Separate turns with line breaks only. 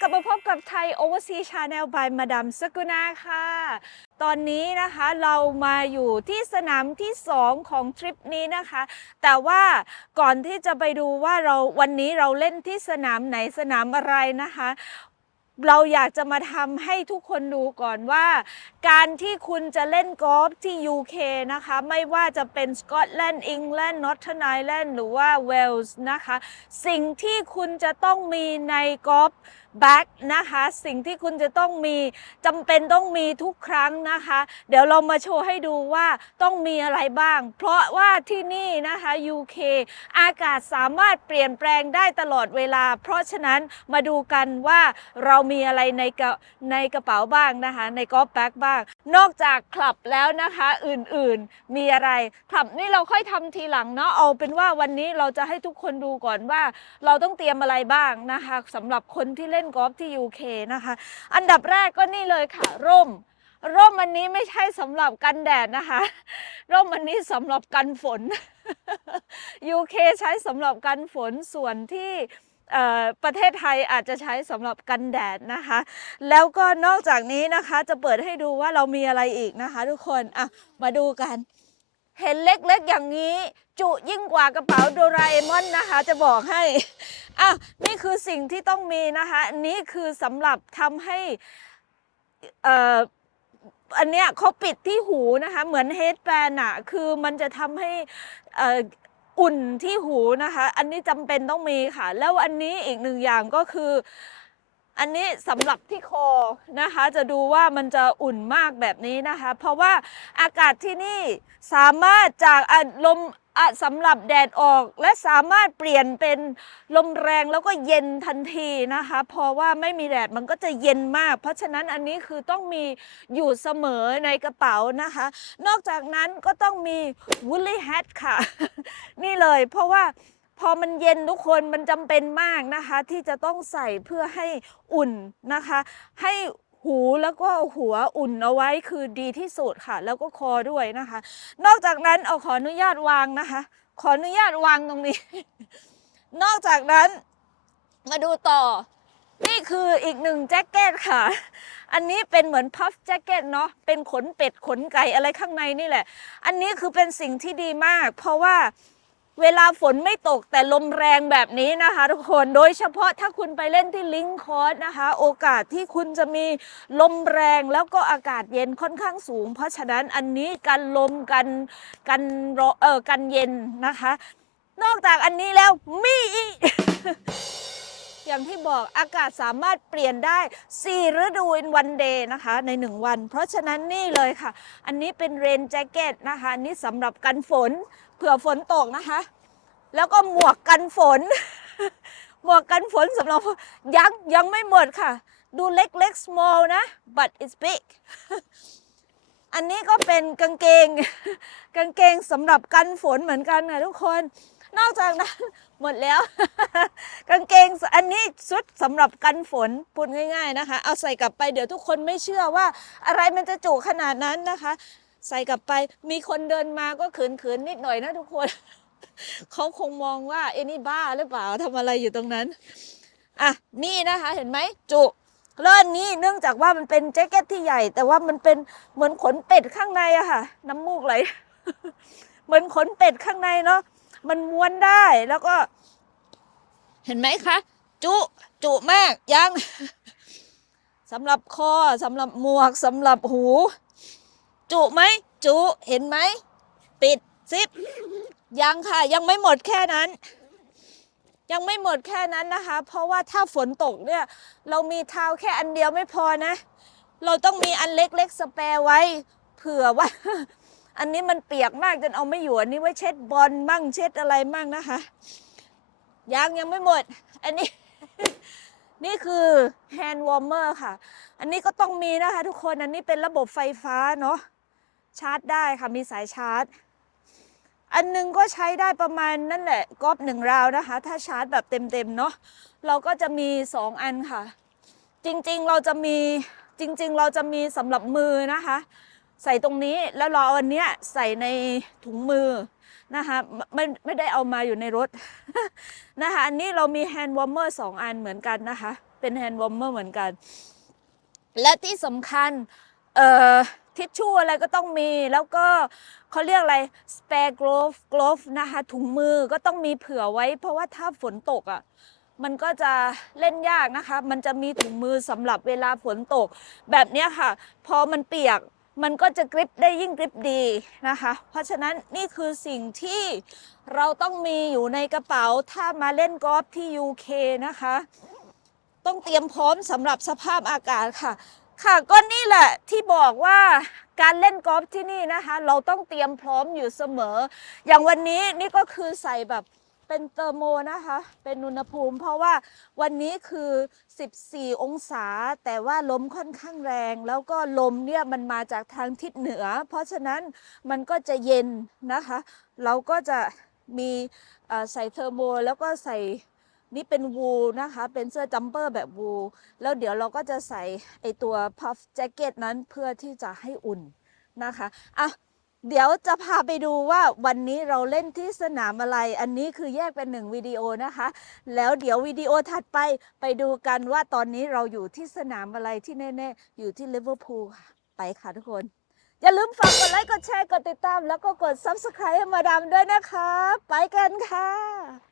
กลับมาพบกับไทย Overseas Channel by มาดามสกุณาค่ะ ตอนนี้นะคะเรามาอยู่ที่สนามที่ 2 ของทริปนี้นะคะ แต่ว่าก่อนที่จะไปดูว่าเราวันนี้เราเล่นที่สนามไหนสนามอะไรนะคะ เราอยากจะมาทำให้ทุกคนดูก่อนว่า การที่คุณจะเล่นกอล์ฟที่ UK นะคะ ไม่ว่าจะเป็นสกอตแลนด์อังกฤษนอร์ทไอร์แลนด์หรือว่าเวลส์นะคะ สิ่งที่คุณจะต้องมีในกอล์ฟ แบ็กนะคะสิ่งที่คุณจะต้องมีจำเป็นต้องมีทุกครั้งนะคะ เดี๋ยวเรามาโชว์ให้ดูว่าต้องมีอะไรบ้าง เพราะว่าที่นี่นะคะ UK อากาศสามารถเปลี่ยนแปลงได้ตลอดเวลา เพราะฉะนั้นมาดูกันว่าเรามีอะไรในกระในกระเป๋าบ้างนะคะ ในกอล์ฟแบ็กบ้าง นอกจากคลับแล้วนะคะอื่นๆมีอะไรคลับนี่เราค่อยทำทีหลังเนาะเอาเป็นว่าวันนี้เราจะให้ทุกคนดูก่อนว่า เราต้องเตรียมอะไรบ้างนะคะสำหรับคนที่เล่นกอล์ฟที่ UK นะคะ อันดับแรกก็นี่เลยค่ะ ร่ม ร่มอันนี้ไม่ใช่สำหรับกันแดดนะคะ ร่มอันนี้สำหรับกันฝน UK ใช้สำหรับกันฝนส่วนที่ประเทศไทยอาจจะใช้สำหรับกันแดดนะคะ แล้วก็นอกจากนี้นะคะจะเปิดให้ดูว่าเรามีอะไรอีกนะคะ ทุกคนอะมาดูกัน เห็นเล็กๆอย่างนี้ จุยิ่งกว่ากระเป๋าโดราเอมอนนะคะ จะบอกให้อะนี่คือสิ่งที่ต้องมีนะคะ อันนี้คือสำหรับทำให้เอ่ออันเนี้ยเขาปิดที่หูนะคะ เหมือนเฮดแบนอะคือมันจะทำให้เอ่ออุ่นที่หูนะคะ อันนี้จำเป็นต้องมีค่ะ แล้วอันนี้อีกหนึ่งอย่างก็คือ อันนี้สำหรับที่คอนะคะจะดูว่ามันจะอุ่นมากแบบนี้นะคะ เพราะว่าอากาศที่นี่สามารถจากลมสำหรับแดดออกและสามารถเปลี่ยนเป็นลมแรงแล้วก็เย็นทันทีนะคะเพราะว่าไม่มีแดดมันก็จะเย็นมาก เพราะฉะนั้นอันนี้คือต้องมีอยู่เสมอในกระเป๋านะคะ นอกจากนั้นก็ต้องมี woolly hat ค่ะ นี่เลยเพราะว่า พอมันเย็นทุกคนมันจำเป็นมากนะคะ ที่จะต้องใส่เพื่อให้อุ่นนะคะ ให้หูแล้วก็หัวอุ่นเอาไว้คือดีที่สุดค่ะ แล้วก็คอด้วยนะคะ นอกจากนั้นเอาขออนุญาตวางนะคะ ขออนุญาตวางตรงนี้ นอกจากนั้นมาดูต่อ นี่คืออีกหนึ่งแจ็คเก็ตค่ะ อันนี้เป็นเหมือนพัฟแจ็คเก็ตเนาะเป็นขนเป็ดขนไก่อะไรข้างในนี่แหละ อันนี้คือเป็นสิ่งที่ดีมาก เพราะว่า เวลาฝนไม่ตกแต่ลมแรงแบบนี้นะคะทุกคนโดยเฉพาะถ้าคุณไปเล่นที่ลิงคอร์สนะคะ โอกาสที่คุณจะมีลมแรงแล้วก็อากาศเย็นค่อนข้างสูง เพราะฉะนั้นอันนี้กันลมกันกันรอเออกันเย็นนะคะ นอกจากอันนี้แล้วมีอีก อย่างที่บอกอากาศสามารถเปลี่ยนได้ 4 ฤดู in one day นะคะใน 1 วัน เพราะฉะนั้นนี่เลยค่ะ อันนี้เป็นเรนแจ็คเก็ตนะคะอันนี่สำหรับกันฝนเผื่อฝนตกนะคะ แล้วก็หมวกกันฝน หมวกกันฝนสำหรับยังยังไม่หมดค่ะ ดูเล็กๆ small นะ but it's big อันนี้ก็เป็นกางเกง กางเกงสำหรับกันฝนเหมือนกันค่ะทุกคน นอกจากนั้นหมดแล้ว กางเกงอันนี้ชุดสำหรับกันฝนพูดง่าย ๆนะคะ เอาใส่กลับไปเดี๋ยวทุกคนไม่เชื่อว่า อะไรมันจะจุขนาดนั้นนะคะ ใส่กลับไปมีคนเดินมาก็เขินๆนิดหน่อยนะทุกคน เขาคงมองว่าเอ้นี่บ้าหรือเปล่าทำอะไรอยู่ตรงนั้นอะนี่นะคะเห็นไหมจุแล้วอันนี้เนื่องจากว่ามันเป็นแจ็คเก็ตที่ใหญ่ แต่ว่ามันเป็นเหมือนขนเป็ดข้างในอะค่ะ น้ำมูกไหลเหมือนขนเป็ดข้างในเนาะ มันม้วนได้แล้วก็ เห็นไหมคะจุจุมากยังสำหรับคอสำหรับหมวกสำหรับหู จุไหมจุเห็นไหมปิดซิปยังค่ะยังไม่หมดแค่นั้น ยังไม่หมดแค่นั้นนะคะ เพราะว่าถ้าฝนตกเนี่ย เรามีเท้าแค่อันเดียวไม่พอนะ เราต้องมีอันเล็กๆสเปร์ไว้ เผื่อว่า อันนี้มันเปียกมากจนเอาไม่อยู่อันนี้ไว้เช็ดบอลมั่งเช็ดอะไรมั่งนะคะยังยังไม่หมด อันนี้ นี่คือแฮนด์วอร์มเมอร์ค่ะ อันนี้ก็ต้องมีนะคะ ทุกคนอันนี้เป็นระบบไฟฟ้าเนาะชาร์จได้ค่ะมีสายชาร์จ อันหนึงก็ใช้ได้ประมาณนั่นแหละก๊อบหนึ่งราวนะคะ ถ้าชาร์จแบบเต็มๆเนาะเราก็จะมีสองอันค่ะ จริงๆเราจะมีจริง ๆ เราจะมีสำหรับมือนะคะ ใส่ตรงนี้แล้วรอาอันเนี้ยใส่ในถุงมือนะคะไม่ไม่ได้เอามาอยู่ในรถนะคะอันนี้เรามีแฮนด์วอร์มเมอร์สองอันเหมือนกันนะคะ เป็นแฮนด์วอร์มเมอร์เหมือนกัน และที่สำคัญเอ่อทิชชู่อะไรก็ต้องมีแล้วก็เขาเรียกอะไร spare glove glove นะคะถุงมือก็ต้องมีเผื่อไว้ เพราะว่าถ้าฝนตกอะมันก็จะเล่นยากนะคะ มันจะมีถุงมือสำหรับเวลาฝนตกแบบนี้ค่ะ พอมันเปียก มันก็จะกริปได้ยิ่งกริปดีนะคะ เพราะฉะนั้นนี่คือสิ่งที่เราต้องมีอยู่ในกระเป๋าถ้ามาเล่นกอล์ฟที่ UK นะคะ ต้องเตรียมพร้อมสำหรับสภาพอากาศค่ะ ค่ะก็นี่แหละที่บอกว่าการเล่นกอล์ฟที่นี่นะคะ เราต้องเตรียมพร้อมอยู่เสมอ อย่างวันนี้นี่ก็คือใส่แบบ เป็นเตอร์โมนะคะ เป็นอุณหภูมิ เพราะว่าวันนี้คือ 14 องศา แต่ว่าลมค่อนข้างแรง แล้วก็ลมเนี่ยมันมาจากทางทิศเหนือ เพราะฉะนั้นมันก็จะเย็นนะคะ เราก็จะมีใส่เทอร์โมแล้วก็ใส่นี่เป็นวูลนะคะ เป็นเสื้อจัมเปอร์แบบวูลแล้วเดี๋ยวเราก็จะใส่ไอตัวพัฟแจ็คเก็ตนั้นเพื่อที่จะให้อุ่นนะคะ อะ เดี๋ยวจะพาไปดูว่าวันนี้เราเล่นที่สนามอะไร อันนี้คือแยกเป็นหนึ่งวิดีโอนะคะ แล้วเดี๋ยววิดีโอถัดไปไปดูกันว่าตอนนี้เราอยู่ที่สนามอะไรที่แน่ ๆ อยู่ที่ลิเวอร์พูลค่ะไปค่ะทุกคน อย่าลืมฝากกดไลค์ กดแชร์ กดติดตาม แล้วก็กด Subscribe ให้มาดามด้วยนะคะ ไปกันค่ะ